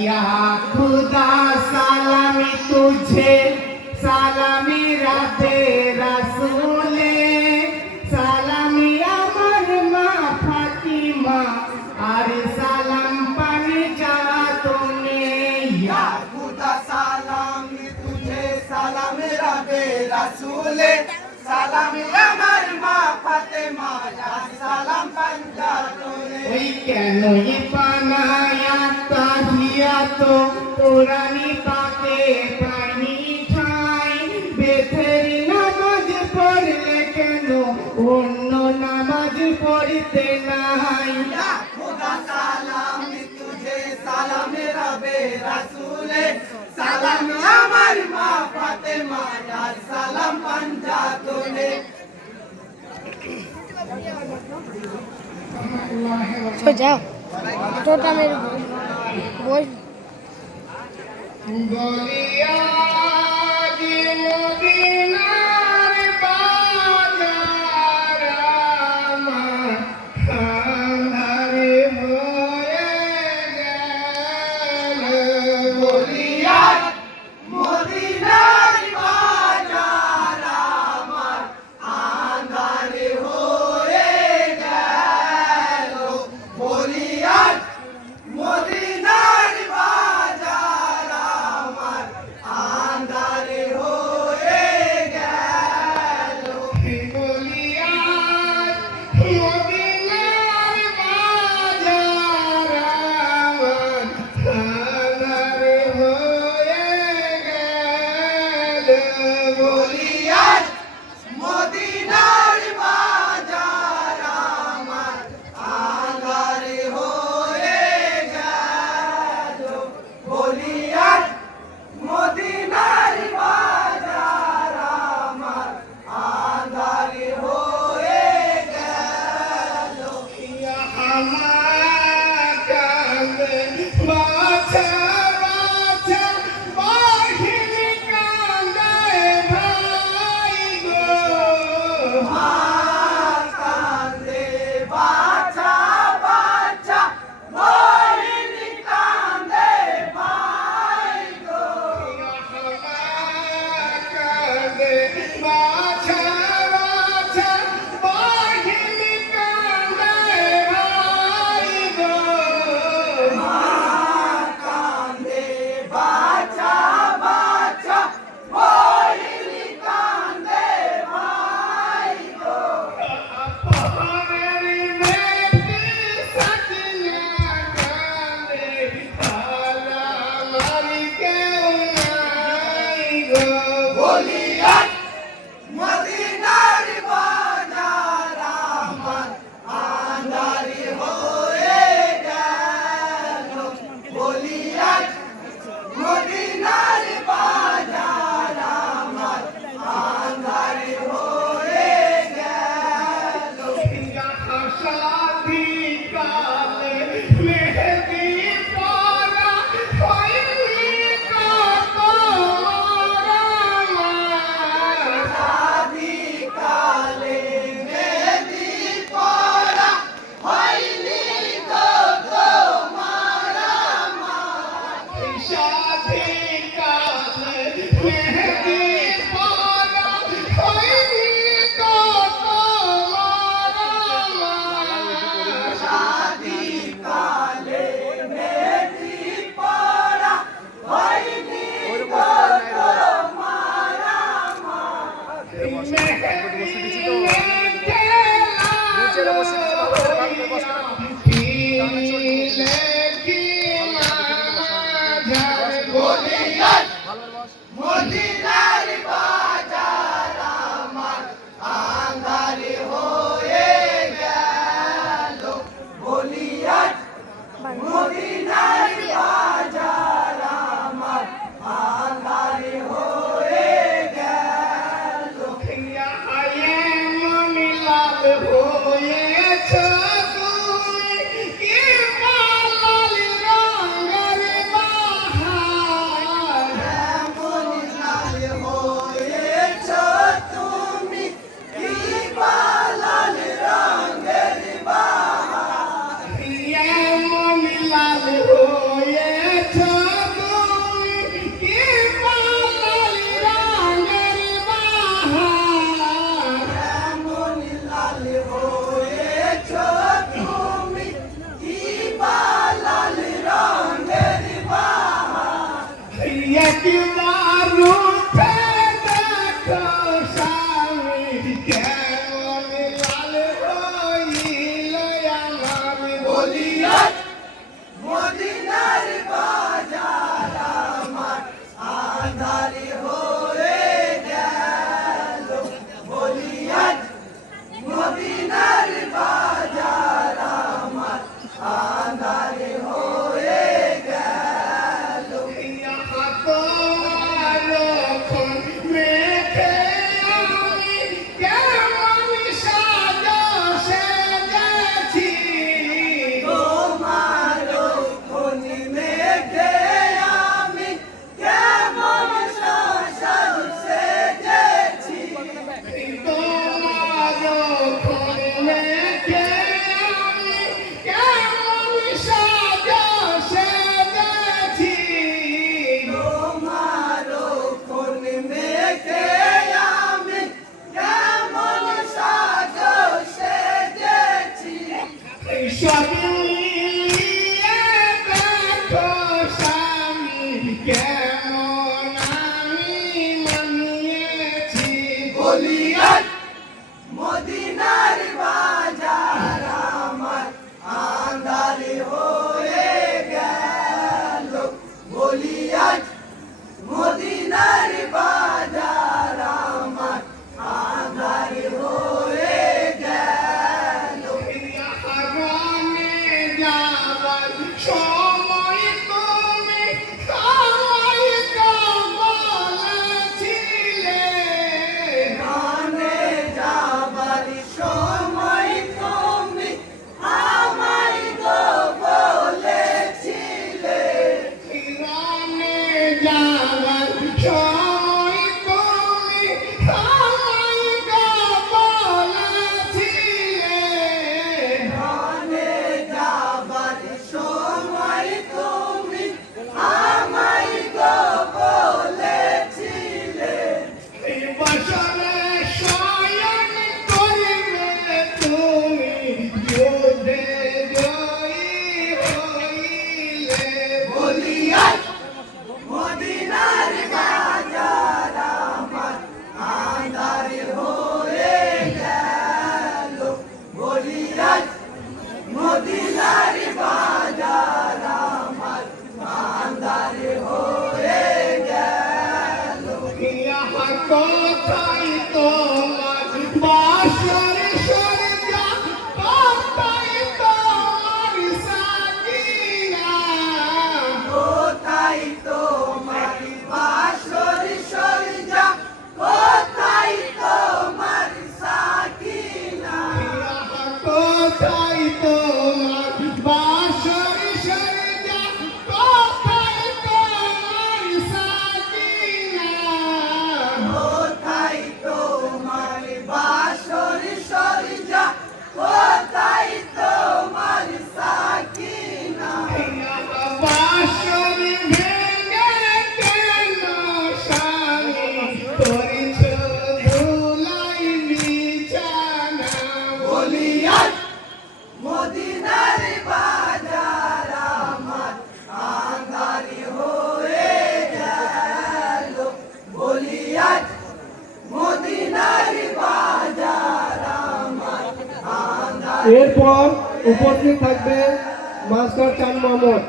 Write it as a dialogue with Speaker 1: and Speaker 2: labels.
Speaker 1: या खुदा सलामी तुझे सलामी राधे रसूले। सलामी अमर माँ फातिमा अरे सलाम पर जा तुमने। या
Speaker 2: खुदा सलामी तुझे सलामी राधे रसूले। সালামে আমার মা ফাতেমা যার সালাম পাঞ্জাবে।
Speaker 1: ওই কেন ইপানায়া তাহিয়া তো? কোরআনি পাকে পানি খায় বেথের নামাজ পড়লে কেন অন্য নামাজ পড়তে নাই?
Speaker 2: খোদা সালাম তুঝে সালামে রবে রাসূলে। সালাম আমার মা ফাতেমা আর সালাম পাঞ্জা তোলে
Speaker 1: তো
Speaker 3: যাও তো তামের বস
Speaker 1: বলিয়া Thank you.
Speaker 4: এরপর উপস্থিত থাকবে মাস্টার চান মোহাম্মদ